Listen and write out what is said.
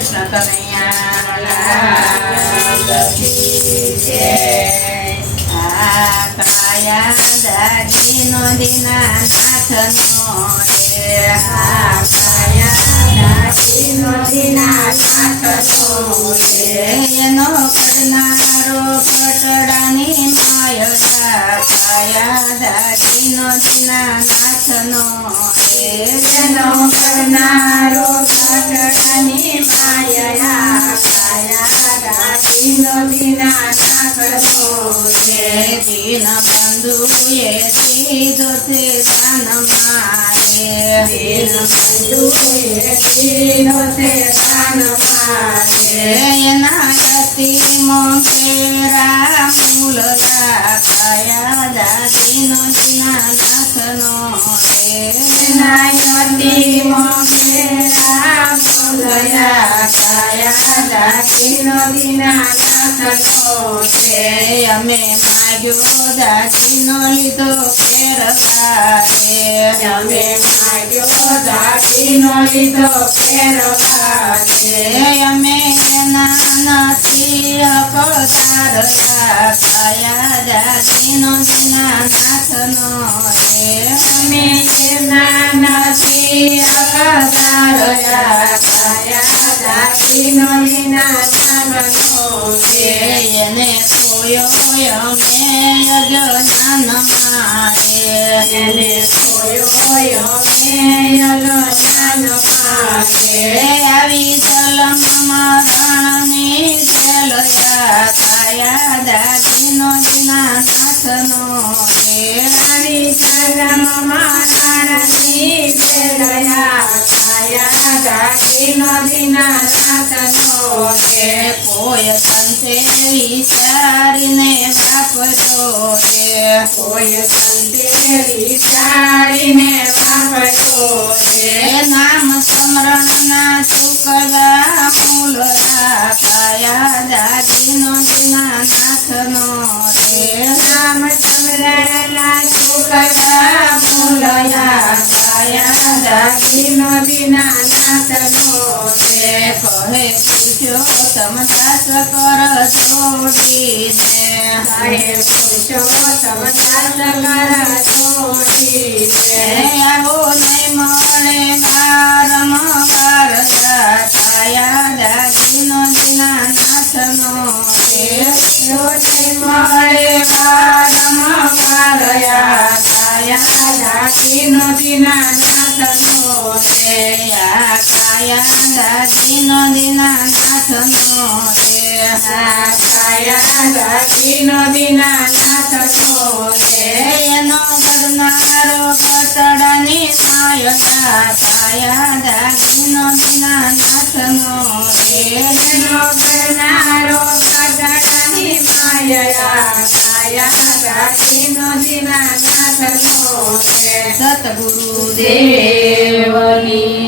કૃષ્ણ કનૈયા લાલ કી જય। આ કાયા દાદીનો દીનાનાથનો રે, આ કાયા દાદીનો દીનાનાથનો રે, એનો કરનારો કટડાની માયા, કાયા દાદીનો દીનાનાથનો રે, એનો કરનારો કટડાની માયા, કાયા દાદીનો દીનાનાથનો રે। દીન બંધુએ દીધો તે દાન મારે, દીન બંધુએ દીધો તે દાન મારે, એના યતીમો પેરા મૂલરા, કાયા દાદીનો દીનાનાથનો રે, એના યતીમો પેરા મૂલરા, કાયા દાદીનો દીનાનાથનો રે। અમે માગ્યો દાદીનો લીધો ફેરવા રે, અમે માગ્યો દાદીનો લીધો ફેરવા રે, અમે એના નથી હકદાર, કાયા દાદીનો દીનાનાથનો રે, અમે એના નથી હકદાર, કાયા દાદીનો દીનાનાથનો રે। એને ખોયો અમે અજ્ઞાન મારે, એને ખોયો અમે અજ્ઞાન મારે, આવી સલમ મરણની જેલયા, કાયા દાદીનો દીનાનાથનો રે, આવી સલમ મરણની જેલયા, કાયા દાદીનો દીનાનાથનો રે। કોઈ સંતે વિચારીને વાપરો રે, કોઈ સંતે વિચારીને વાપરો રે, નામ સ્મરણના ચૂકવા મૂલરા, કાયા દાદીનો દીનાનાથનો રે, નામ સ્મરણના ચૂકવા મૂલરા, કાયા દાદીનો દીનાનાથનો રે। કહે પૂછ્યો તમદાસ કર જોડીને, કહે પૂછ્યો તમદાસ કર જોડીને, આવો નહીં મળે વારંવાર, કાયા દાદીનો દીનાનાથનો રે, આવો નહીં મળે વારંવાર, કાયા દાદીનો દીનાનાથનો રે, આ કાયા દાદીનો દીનાનાથનો રે, આ કાયા દાદીનો દીનાનાથનો રે, એનો કરનારો કટડાની માયા, કાયા દાદીનો દીનાનાથનો રે, એનો કરનારો કટડાની માયા, કાયા દાદીનો દીનાનાથનો રે। સતગુરુ દેવની